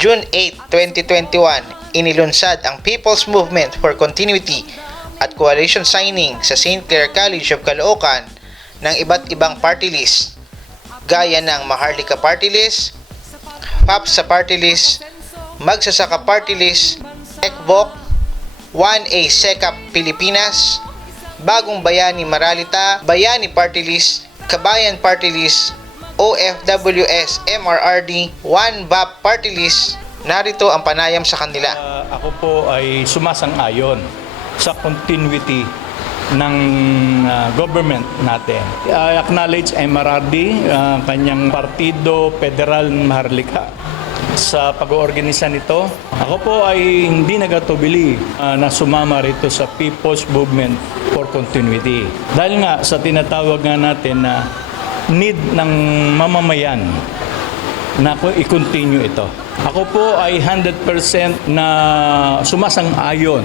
June 8, 2021, inilunsad ang People's Movement for Continuity at coalition signing sa St. Clair College of Caloocan ng iba't ibang party list gaya ng Maharlika Party List, PAPSA Party List, Magsasaka Party List, ECVOC, 1A Sekap Pilipinas, Bagong Bayani Maralita, Bayani Party List, Kabayan Party List, OFWS MRRD, 1BAP Party List. Narito ang panayam sa kanila. Ako po ay sumasang-ayon sa continuity ng government natin. I acknowledge MRRD, kanyang Partido Federal Maharlika sa pag-oorganisa nito. Ako po ay hindi nagatubili na sumama rito sa People's Movement for Continuity. Dahil nga sa tinatawag nga natin na need ng mamamayan na i-continue ito. Ako po ay 100% na sumasang-ayon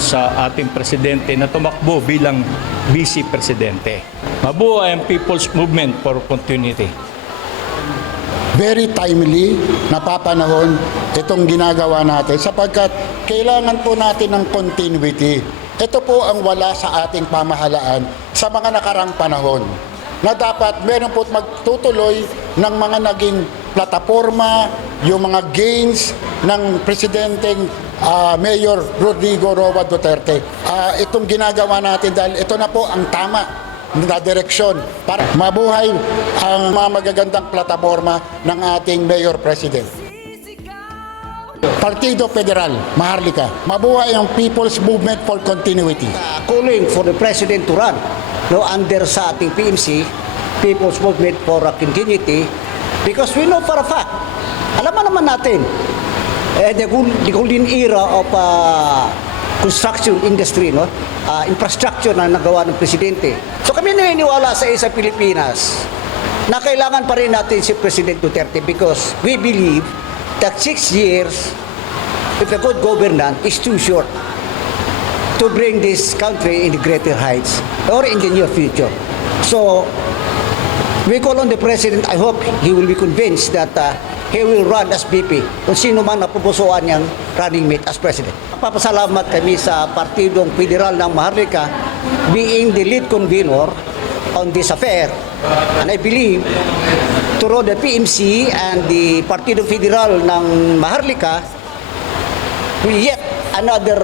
sa ating presidente na tumakbo bilang vice presidente. Mabuhay ang People's Movement for Continuity. Very timely, napapanahon itong ginagawa natin sapagkat kailangan po natin ng continuity. Ito po ang wala sa ating pamahalaan sa mga nakarang panahon na dapat meron po magtutuloy ng mga naging plataforma, yung mga gains ng presidenteng Mayor Rodrigo Roa Duterte. Itong ginagawa natin dahil ito na po ang tama na direksyon para mabuhay ang mga magagandang plataforma ng ating Mayor President. Partido Federal, Maharlika, mabuhay ang People's Movement for Continuity. Calling for the President to run under sa ating PMC, People's Movement for Continuity, because we know for a fact, alam naman natin, the golden era of construction industry, infrastructure na nagawa ng Presidente. So kami naniniwala sa isa Pilipinas na kailangan pa rin natin si President Duterte because we believe that 6 years if a good governance is too short to bring this country in the greater heights or in the near future. So we call on the President. I hope he will be convinced that he will run as VP kung sino man napupusuan niyang running mate as President. Papasalamat kami sa Partidong Federal ng Maharlika being the lead convener on this affair. And I believe through the PMC and the Partido Federal ng Maharlika, we yet another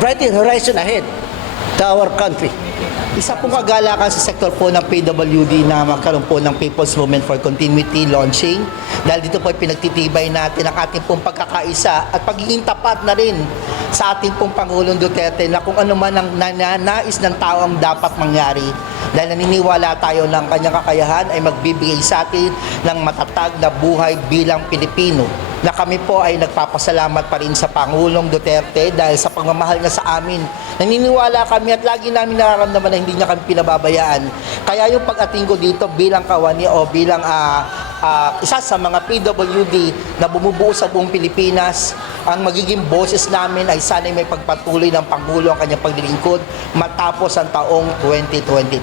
brighter horizon ahead to our country. Isa pong kagalakan sa sektor po ng PWD na magkaroon po ng People's Movement for Continuity launching dahil dito po ay pinagtitibay natin ang ating pong pagkakaisa at pagiging tapat na rin sa ating pong Pangulong Duterte na kung ano man ang nais ng tao ang dapat mangyari dahil naniniwala tayo ng kanyang kakayahan ay magbibigay sa atin ng matatag na buhay bilang Pilipino na kami po ay nagpapasalamat pa rin sa Pangulong Duterte dahil sa pagmamahal niya sa amin. Naniniwala kami at lagi namin nararamdaman na hindi niya kami pinababayaan. Kaya yung pag-ating ko dito bilang kawani o bilang isa sa mga PWD na bumubuo sa buong Pilipinas, ang magiging boses namin ay sana'y may pagpatuloy ng Pangulo ang kanyang paglilingkod matapos ang taong 2022.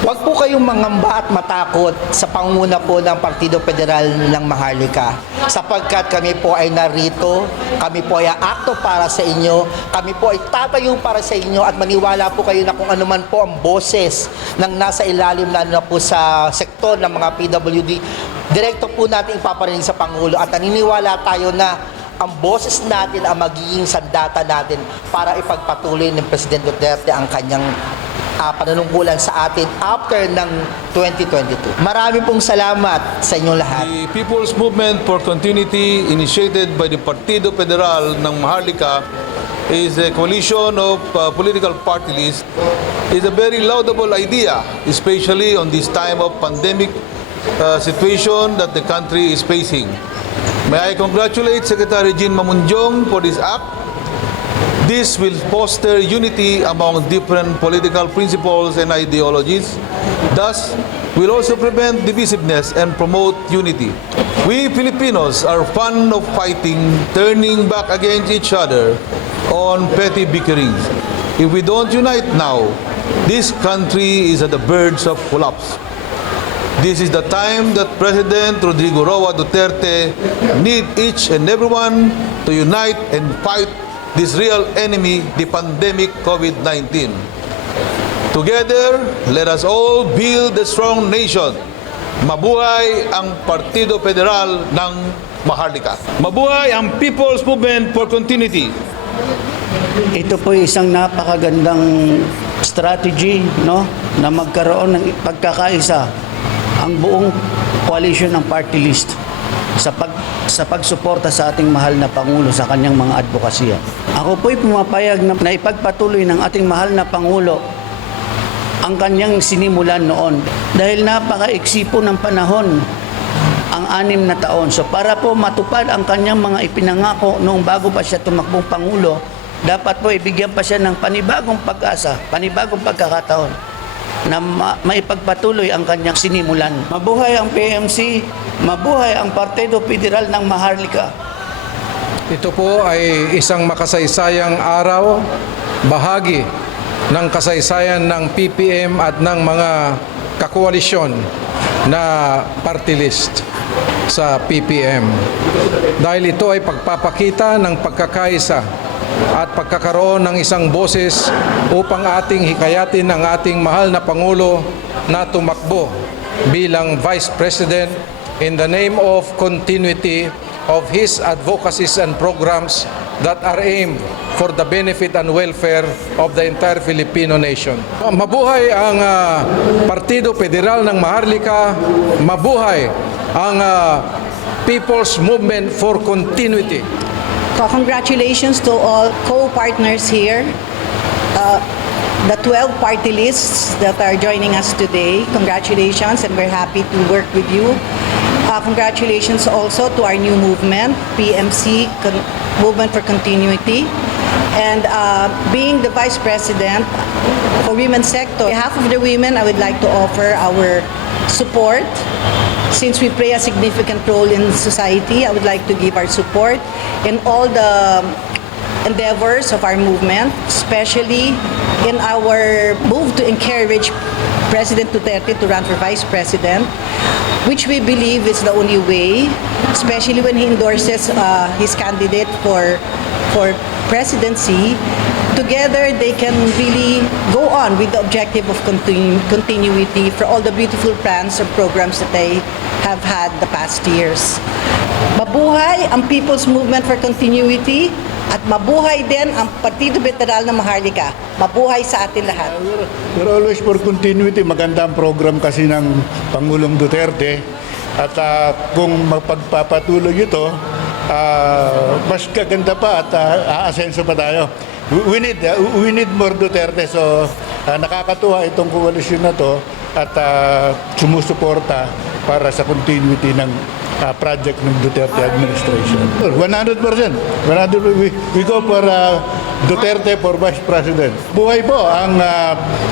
Huwag po kayong mangamba at matakot sa pangunguna po ng Partido Federal ng Maharlika sapagkat kami po ay narito, kami po ay aakto para sa inyo, kami po ay tatayo para sa inyo at maniwala po kayo na kung ano man po ang boses ng nasa ilalim na po sa sektor ng mga PWD, direkto po natin ipaparinig sa Pangulo at naniniwala tayo na ang boses natin ang magiging sandata natin para ipagpatuloy ng President Duterte ang kanyang panunungkulan sa atin after ng 2022. Marami pong salamat sa inyong lahat. The People's Movement for Continuity initiated by the Partido Federal ng Maharlika is a coalition of political party lists is a very laudable idea, especially on this time of pandemic situation that the country is facing. May I congratulate Secretary Jean Mamunjong for this act. This will foster unity among different political principles and ideologies. Thus, will also prevent divisiveness and promote unity. We Filipinos are fond of fighting, turning back against each other on petty bickerings. If we don't unite now, this country is at the verge of collapse. This is the time that President Rodrigo Roa Duterte need each and everyone to unite and fight this real enemy, the pandemic COVID-19. Together, let us all build a strong nation. Mabuhay ang Partido Federal ng Maharlika. Mabuhay ang People's Movement for Continuity. Ito po isang napakagandang strategy, no, na magkaroon ng pagkakaisa ang buong coalition ng party list sa pagsuporta sa ating mahal na Pangulo sa kanyang mga advokasya. Ako po'y pumapayag na ipagpatuloy ng ating mahal na Pangulo ang kanyang sinimulan noon dahil napakaiksi po ng panahon ang 6 na taon. So para po matupad ang kanyang mga ipinangako noong bago pa siya tumakbong Pangulo, dapat po ibigyan pa siya ng panibagong pag-asa, panibagong pagkakataon na maipagpatuloy ang kanyang sinimulan. Mabuhay ang PMC, mabuhay ang Partido Federal ng Maharlika. Ito po ay isang makasaysayang araw, bahagi ng kasaysayan ng PPM at ng mga kakoalisyon na party list sa PPM. Dahil ito ay pagpapakita ng pagkakaisa at pagkakaroon ng isang boses upang ating hikayatin ang ating mahal na Pangulo na tumakbo bilang Vice President in the name of continuity of his advocacies and programs that are aimed for the benefit and welfare of the entire Filipino nation. Mabuhay ang Partido Federal ng Maharlika, mabuhay ang People's Movement for Continuity. Congratulations to all co-partners here, the 12 party lists that are joining us today. Congratulations, and we're happy to work with you. Congratulations also to our new movement, PMC, Movement for Continuity. And being the Vice President for Women's Sector, on behalf of the women, I would like to offer our support. Since we play a significant role in society, I would like to give our support in all the endeavors of our movement, especially in our move to encourage President Duterte to run for Vice President, which we believe is the only way, especially when he endorses his candidate for presidency. Together, they can really go on with the objective of continuity for all the beautiful plans and programs that they have had the past years. Mabuhay ang People's Movement for Continuity at mabuhay din ang Partido Federal ng Maharlika. Mabuhay sa atin lahat. We're always for continuity. Maganda ang program kasi ng Pangulong Duterte. At kung mapagpapatuloy ito, mas kaganda pa at aasenso pa tayo. We need more Duterte. So nakakatuwa itong koalisyon na to at sumusuporta para sa continuity ng project ng Duterte administration. 100%. We go for Duterte for Vice President. Buhay po ang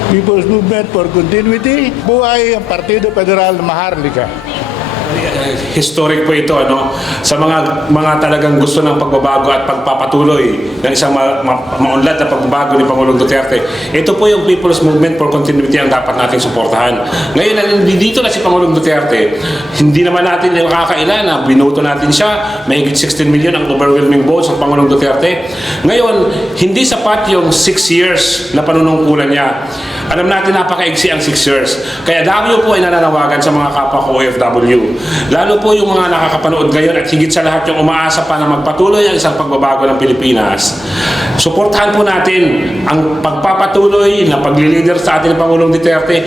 People's Movement for Continuity. Buhay ang Partido Federal ng Maharlika. Historic po ito sa mga talagang gusto ng pagbabago at pagpapatuloy ng isang maunlad na pagbabago ni Pangulong Duterte. Ito po yung People's Movement for Continuity ang dapat nating suportahan. Ngayon, dito na si Pangulong Duterte, hindi naman natin makakailan na binoto natin siya, mahigit 16 million ang overwhelming votes ng Pangulong Duterte. Ngayon, hindi sapat yung 6 years na panunungkulan niya. Alam natin napakaigsi ang 6 years. Kaya dami po ay nananawagan sa mga kapwa ko OFW. Lalo po yung mga nakakapanood ngayon at higit sa lahat yung umaasa pa na magpatuloy ang isang pagbabago ng Pilipinas. Suportahan po natin ang pagpapatuloy na paglilider sa atin ng Pangulong Duterte.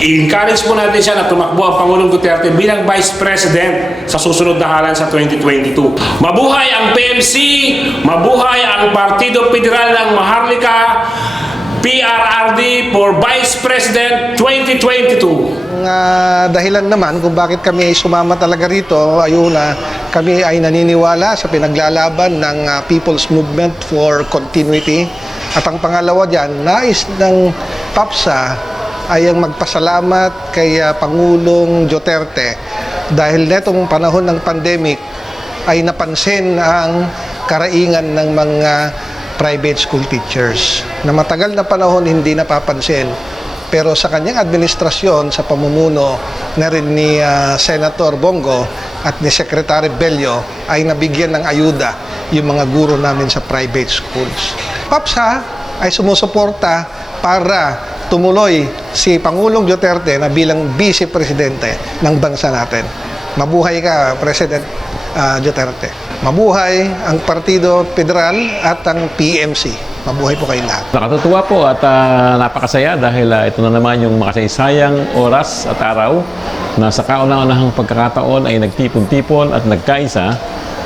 I-encourage po natin siya na tumakbo ang Pangulong Duterte bilang Vice President sa susunod na halalan sa 2022. Mabuhay ang PMC! Mabuhay ang Partido Federal ng Maharlika! PRRD for Vice President 2022. Dahilan naman kung bakit kami sumama talaga rito, ayun na kami ay naniniwala sa pinaglalaban ng People's Movement for Continuity. At ang pangalawa dyan, nais ng PAPSA ay ang magpasalamat kay Pangulong Duterte dahil netong panahon ng pandemic ay napansin ang karaingan ng mga private school teachers na matagal na panahon hindi napapansin Pero sa kanyang administrasyon, sa pamumuno na rin ni Senator Bongo at ni Secretary Bello, ay nabigyan ng ayuda yung mga guro namin sa private schools. PAPSA ay sumusuporta para tumuloy si Pangulong Duterte na bilang Vice Presidente ng bansa natin. Mabuhay ka, President Duterte. Mabuhay ang Partido Federal at ang PMC. Mabuhay po kayong lahat. Nakatutuwa po at napakasaya dahil ito na naman yung makasaysayang oras at araw na sa kauna-unahang pagkakataon ay nagtipon-tipon at nagkaisa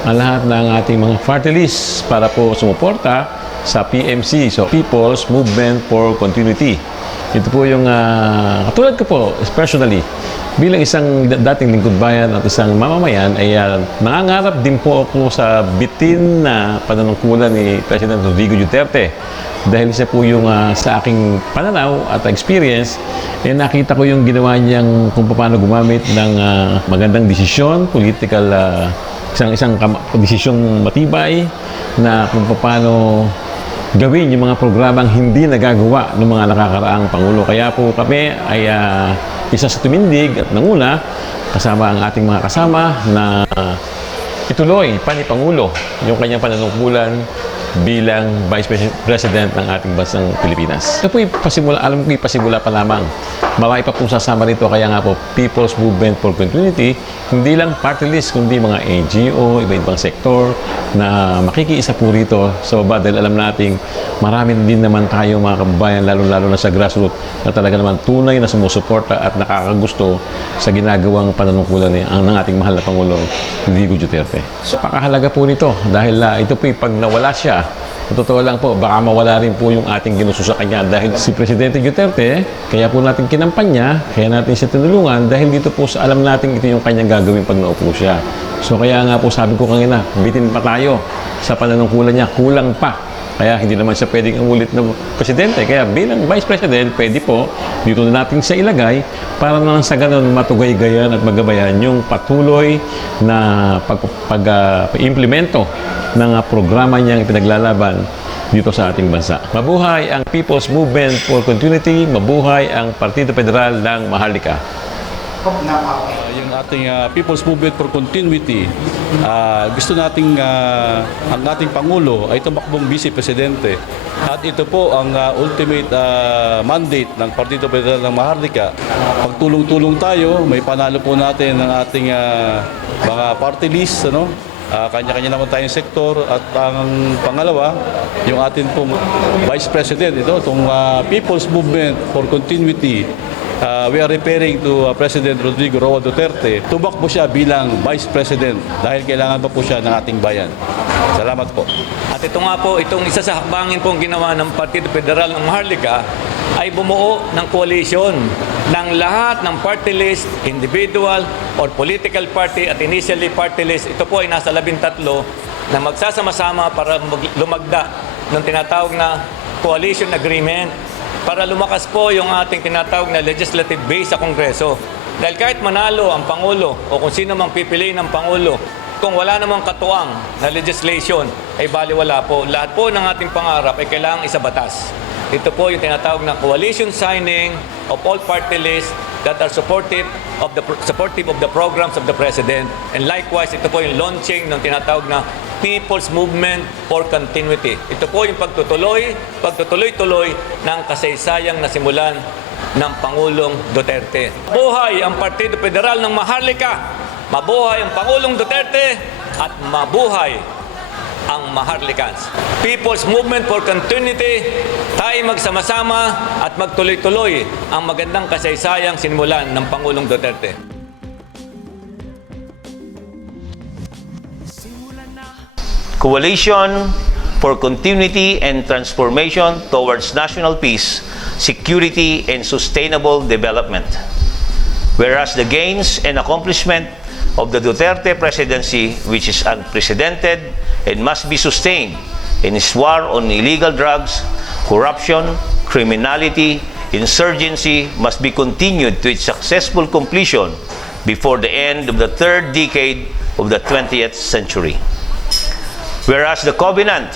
ang lahat ng ating mga party list para po sumuporta sa PMC, so People's Movement for Continuity. Ito po yung katulad ko po, personally, bilang isang dating lingkod bayan at isang mamamayan, ay nangangarap din po ako sa bitin na panunungkulan ni President Rodrigo Duterte. Dahil isa po yung sa aking pananaw at experience, nakita ko yung ginawa niyang kung paano gumamit ng magandang desisyon, political, isang desisyong matibay na kung paano gawin yung mga programang hindi nagagawa ng mga nakakaraang Pangulo. Kaya po kami ay isa sa tumindig at nanguna kasama ang ating mga kasama na ituloy pa ni Pangulo yung kanyang panunungkulan bilang Vice President ng ating bansang Pilipinas. Ito po ipasimula, alam ko ipasimula pa lamang. Marami pa pong sasama rito, kaya nga po People's Movement for Continuity, hindi lang party list, kundi mga NGO, iba-ibang sektor na makikiisa po rito. So, dahil alam nating marami din naman tayo mga kababayan, lalo-lalo na sa grassroots, na talaga naman tunay na sumusuporta at nakakagusto sa ginagawang panunungkulan ng ating mahal na Pangulo, Rodrigo Duterte. So, pakahalaga po nito dahil ito po pag nawala siya, totoo lang po, baka mawala rin po yung ating ginusto sa kanya dahil si Presidente Duterte, kaya po natin kinampanya, kaya natin siya tinulungan dahil dito po sa alam natin ito yung kanyang gagawin pag naupo siya. So kaya nga po sabi ko kanina, bitin pa tayo sa pananungkulan niya, kulang pa. Kaya hindi naman siya pwedeng umulit na Presidente. Kaya bilang Vice President, pwede po dito na natin siya ilagay para naman sa ganun matugay-gayan at magabayan yung patuloy na pag-implemento ng programa niyang ipinaglalaban dito sa ating bansa. Mabuhay ang People's Movement for Continuity, mabuhay ang Partido Federal ng Maharlika. Yung ating People's Movement for Continuity, gusto nating ang ating Pangulo ay tumakbong Vice Presidente. At ito po ang ultimate mandate ng Partido Federal ng Maharlika. Pagtulong-tulong tayo, may panalo po natin ng ating mga party list, ano? Kanya-kanya naman tayong sektor at ang pangalawa, yung atin pong Vice President, itong People's Movement for Continuity. We are referring to President Rodrigo Roa Duterte. Tumakbo siya bilang Vice President dahil kailangan pa po siya ng ating bayan. Salamat po. At ito nga po, itong isa sa hakbangin pong ginawa ng Partido Federal ng Maharlika ay bumuo ng coalition ng lahat ng party list, individual or political party at initially party list. Ito po ay nasa 13 na magsasama-sama para lumagda ng tinatawag na coalition agreement para lumakas po yung ating tinatawag na legislative base sa Kongreso. Dahil kahit manalo ang Pangulo o kung sino mang pipiliin ng Pangulo, kung wala namang katuwang na legislation, ay baliwala po. Lahat po ng ating pangarap ay kailangang isabatas. Ito po yung tinatawag na coalition signing of all party lists that are supportive of the programs of the President. And likewise, ito po yung launching ng tinatawag na People's Movement for Continuity. Ito po yung pagtutuloy-tuloy ng kasaysayang nasimulan ng Pangulong Duterte. Mabuhay ang Partido Federal ng Maharlika! Mabuhay ang Pangulong Duterte! At mabuhay ang Maharlikans. People's Movement for Continuity, tayo magsama-sama at magtuloy-tuloy ang magandang kasaysayang sinimulan ng Pangulong Duterte. Coalition for Continuity and Transformation towards National Peace, Security, and Sustainable Development. Whereas the gains and accomplishment of the Duterte presidency, which is unprecedented and must be sustained in its war on illegal drugs, corruption, criminality, insurgency, must be continued to its successful completion before the end of the third decade of the 20th century. Whereas the covenant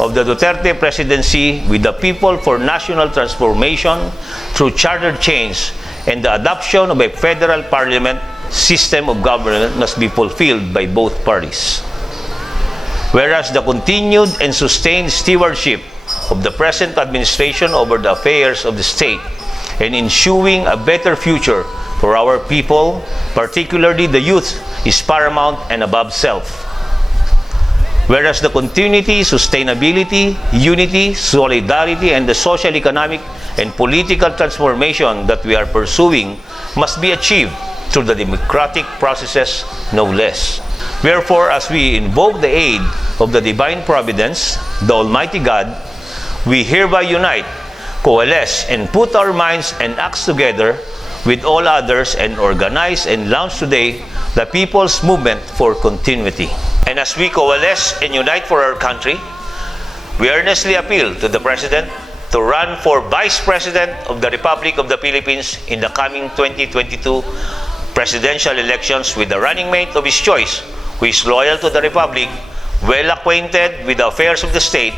of the Duterte presidency with the people for national transformation through charter change and the adoption of a federal parliament system of government must be fulfilled by both parties. Whereas the continued and sustained stewardship of the present administration over the affairs of the state and ensuring a better future for our people, particularly the youth, is paramount and above self. Whereas the continuity, sustainability, unity, solidarity, and the social, economic, and political transformation that we are pursuing must be achieved through the democratic processes, no less. Wherefore, as we invoke the aid of the divine providence, the Almighty God, we hereby unite, coalesce, and put our minds and acts together with all others and organize and launch today the People's Movement for Continuity. And as we coalesce and unite for our country, we earnestly appeal to the President to run for Vice President of the Republic of the Philippines in the coming 2022 presidential elections with the running mate of his choice, who is loyal to the Republic, well acquainted with the affairs of the state,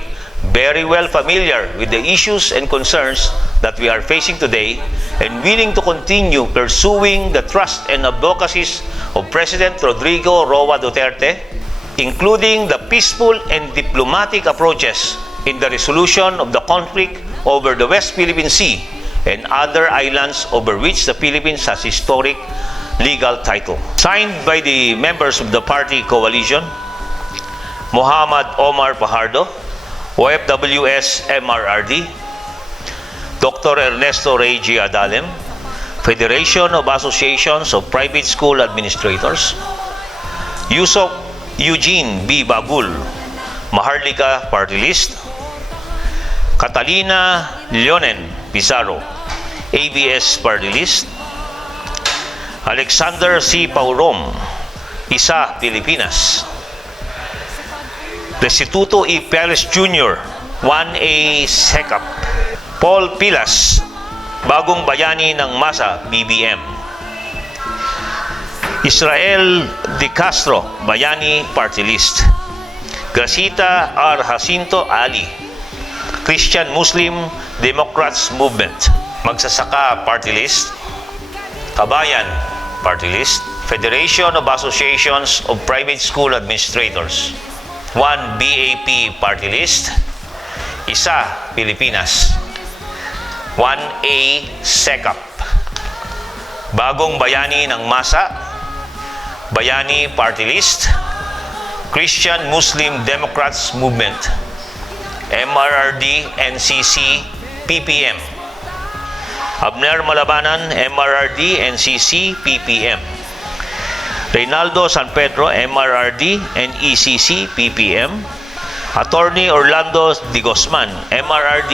very well familiar with the issues and concerns that we are facing today, and willing to continue pursuing the trust and advocacies of President Rodrigo Roa Duterte, including the peaceful and diplomatic approaches in the resolution of the conflict over the West Philippine Sea and other islands over which the Philippines has historic legal title. Signed by the members of the party coalition, Muhammad Omar Fajardo, OFWS MRRD, Dr. Ernesto Rey G. Adalem, Federation of Associations of Private School Administrators, Yusok Eugene B. Bagul, Maharlika Party List, Catalina Leonen Pizarro, ABS Party List, Alexander C. Paurom, Isa Pilipinas, Restituto E. Perez Jr., 1A SECAP, Paul Pilas, Bagong Bayani ng Masa, BBM, Israel De Castro, Bayani Party List, Gracita R. Jacinto Ali, Christian Muslim Democrats Movement, Magsasaka Party List, Kabayan Party List, Federation of Associations of Private School Administrators, 1 BAP Party List, Isa Pilipinas, 1A SECAP, Bagong Bayani ng Masa, Bayani Party List, Christian Muslim Democrats Movement, MRRD, NCC, PPM, Abner Malabanan, MRRD, NCC, PPM, Reynaldo San Pedro, MRRD, NECC, PPM, Attorney Orlando Di Guzman, MRRD,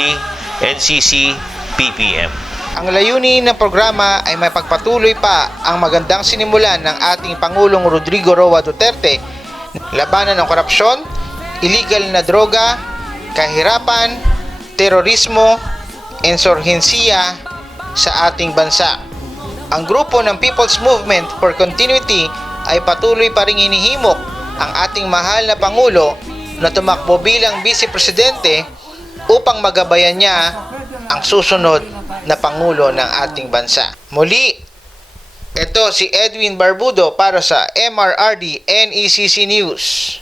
NCC, PPM. Ang layunin ng programa ay mapagpatuloy pa ang magandang sinimulan ng ating Pangulong Rodrigo Roa Duterte, labanan ng korupsyon, illegal na droga, kahirapan, terorismo, insurhensiya sa ating bansa. Ang grupo ng People's Movement for Continuity ay patuloy pa ring hinihimok ang ating mahal na Pangulo na tumakbo bilang Vice Presidente upang magabayan niya ang susunod na Pangulo ng ating bansa. Muli, ito si Edwin Barbudo para sa MRRD NECC News.